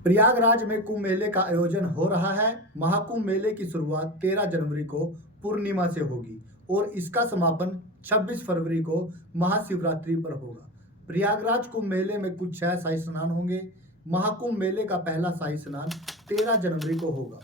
प्रयागराज में कुंभ मेले का आयोजन हो रहा है। महाकुंभ मेले की शुरुआत 13 जनवरी को पूर्णिमा से होगी और इसका समापन 26 फरवरी को महाशिवरात्रि पर होगा। प्रयागराज कुंभ मेले में कुल 6 शाही स्नान होंगे। महाकुंभ मेले का पहला शाही स्नान 13 जनवरी को होगा।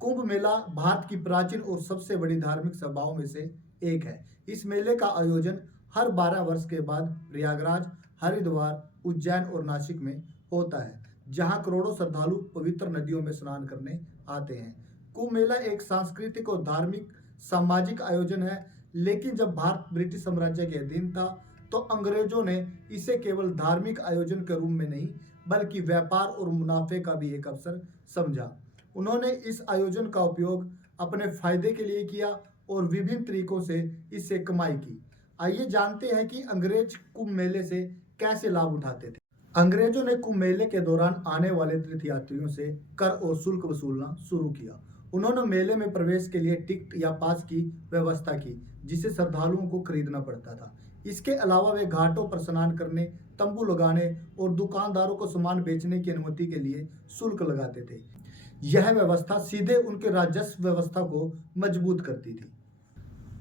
कुंभ मेला भारत की प्राचीन और सबसे बड़ी धार्मिक सभाओं में से एक है। इस मेले का आयोजन हर 12 वर्ष के बाद प्रयागराज, हरिद्वार, उज्जैन और नासिक में होता है, जहां करोड़ों श्रद्धालु पवित्र नदियों में स्नान करने आते हैं। कुंभ मेला एक सांस्कृतिक और धार्मिक सामाजिक आयोजन है, लेकिन जब भारत ब्रिटिश साम्राज्य के अधीन था तो अंग्रेजों ने इसे केवल धार्मिक आयोजन के रूप में नहीं बल्कि व्यापार और मुनाफे का भी एक अवसर समझा। उन्होंने इस आयोजन का उपयोग अपने फायदे के लिए किया और विभिन्न तरीकों से इससे कमाई की। आइए जानते हैं कि अंग्रेज कुंभ मेले से कैसे लाभ उठाते थे। अंग्रेजों ने कुंभ मेले के दौरान आने वाले तीर्थयात्रियों से कर और शुल्क वसूलना शुरू किया। उन्होंने मेले में प्रवेश के लिए टिकट या पास की व्यवस्था की, जिसे श्रद्धालुओं को खरीदना पड़ता था। इसके अलावा वे घाटों पर स्नान करने, तंबू लगाने और दुकानदारों को सामान बेचने की अनुमति के लिए शुल्क लगाते थे। यह व्यवस्था सीधे उनके राजस्व व्यवस्था को मजबूत करती थी।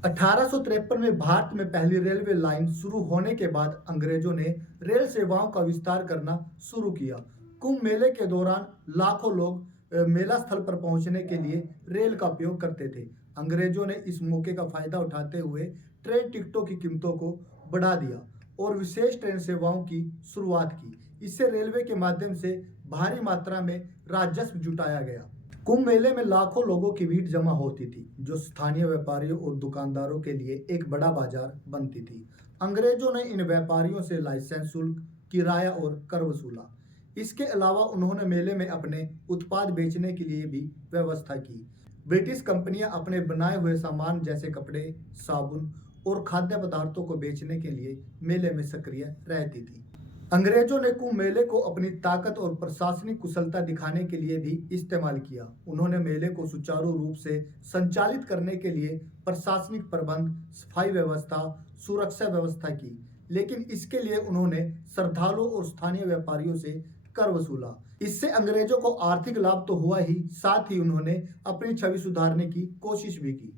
1853 में भारत में पहली रेलवे लाइन शुरू होने के बाद अंग्रेजों ने रेल सेवाओं का विस्तार करना शुरू किया। कुंभ मेले के दौरान लाखों लोग मेला स्थल पर पहुंचने के लिए रेल का उपयोग करते थे। अंग्रेजों ने इस मौके का फायदा उठाते हुए ट्रेन टिकटों की कीमतों को बढ़ा दिया और विशेष ट्रेन सेवाओं की शुरुआत की। इससे रेलवे के माध्यम से भारी मात्रा में राजस्व जुटाया गया। कुंभ मेले में लाखों लोगों की भीड़ जमा होती थी, जो स्थानीय व्यापारियों और दुकानदारों के लिए एक बड़ा बाजार बनती थी। अंग्रेजों ने इन व्यापारियों से लाइसेंस शुल्क, किराया और कर वसूला। इसके अलावा उन्होंने मेले में अपने उत्पाद बेचने के लिए भी व्यवस्था की। ब्रिटिश कंपनियां अपने बनाए हुए सामान जैसे कपड़े, साबुन और खाद्य पदार्थों को बेचने के लिए मेले में सक्रिय रहती थी। अंग्रेजों ने कुंभ मेले को अपनी ताकत और प्रशासनिक कुशलता दिखाने के लिए भी इस्तेमाल किया। उन्होंने मेले को सुचारू रूप से संचालित करने के लिए प्रशासनिक प्रबंध, सफाई व्यवस्था, सुरक्षा व्यवस्था की, लेकिन इसके लिए उन्होंने श्रद्धालुओं और स्थानीय व्यापारियों से कर वसूला। इससे अंग्रेजों को आर्थिक लाभ तो हुआ ही, साथ ही उन्होंने अपनी छवि सुधारने की कोशिश भी की।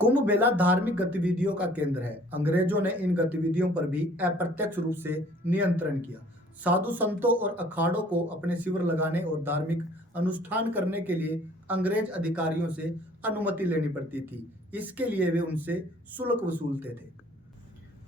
कुंभ मेला धार्मिक गतिविधियों का केंद्र है। अंग्रेजों ने इन गतिविधियों पर भी अप्रत्यक्ष रूप से नियंत्रण किया। साधु संतों और अखाड़ों को अपने शिविर लगाने और धार्मिक अनुष्ठान करने के लिए अंग्रेज अधिकारियों से अनुमति लेनी पड़ती थी। इसके लिए वे उनसे शुल्क वसूलते थे।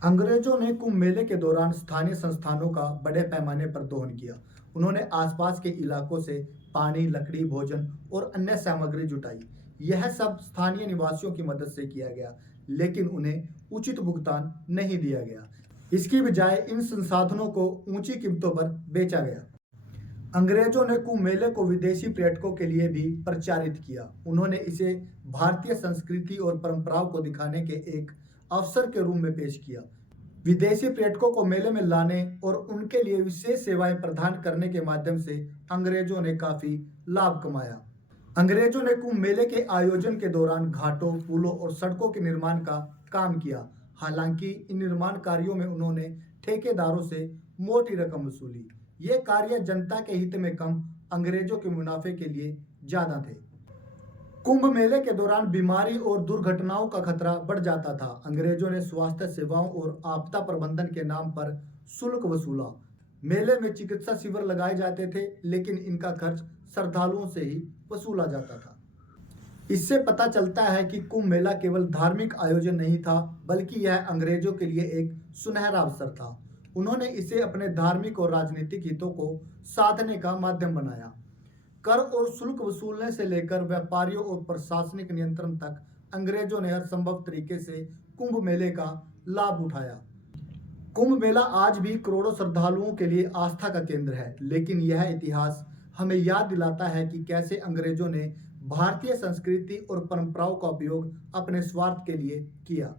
अंग्रेजों ने कुंभ मेले के दौरान स्थानीय संस्थानों का बड़े पैमाने पर दोहन किया। उन्होंने आसपास के इलाकों से पानी, लकड़ी, भोजन और अन्य सामग्री जुटाई। यह सब स्थानीय निवासियों की मदद से किया गया, लेकिन उन्हें उचित भुगतान नहीं दिया गया। इसकी बजाय इन संसाधनों को ऊंची कीमतों पर बेचा गया। अंग्रेजों ने कुंभ मेले को विदेशी पर्यटकों के लिए भी प्रचारित किया। उन्होंने इसे भारतीय संस्कृति और परंपराओं को दिखाने के एक अवसर के रूप में पेश किया। विदेशी पर्यटकों को मेले में लाने और उनके लिए विशेष सेवाएं प्रदान करने के माध्यम से अंग्रेजों ने काफी लाभ कमाया। अंग्रेजों ने कुंभ मेले के आयोजन के दौरान घाटों, पुलों और सड़कों के निर्माण का काम किया। हालांकि इन निर्माण कार्यों में उन्होंने ठेकेदारों से मोटी रकम वसूली। ये कार्य जनता के हित में कम, अंग्रेजों के मुनाफे के लिए ज्यादा थे। कुंभ मेले के दौरान बीमारी और दुर्घटनाओं का खतरा बढ़ जाता था। अंग्रेजों ने स्वास्थ्य सेवाओं और आपदा प्रबंधन के नाम पर शुल्क वसूला। मेले में चिकित्सा शिविर लगाए जाते थे, लेकिन इनका खर्च श्रद्धालुओं से ही वसूला जाता था। इससे पता चलता है कि कुंभ मेला केवल धार्मिक आयोजन नहीं था, बल्कि यह अंग्रेजों के लिए एक सुनहरा अवसर था। उन्होंने इसे अपने धार्मिक और राजनीतिक हितों को साधने का माध्यम बनाया। कर और शुल्क वसूलने से लेकर व्यापारियों और प्रशासनिक नियंत्रण तक अंग्रेजों ने हर संभव तरीके से कुंभ मेले का लाभ उठाया। कुंभ मेला आज भी करोड़ों श्रद्धालुओं के लिए आस्था का केंद्र है, लेकिन यह इतिहास हमें याद दिलाता है कि कैसे अंग्रेजों ने भारतीय संस्कृति और परंपराओं का उपयोग अपने स्वार्थ के लिए किया।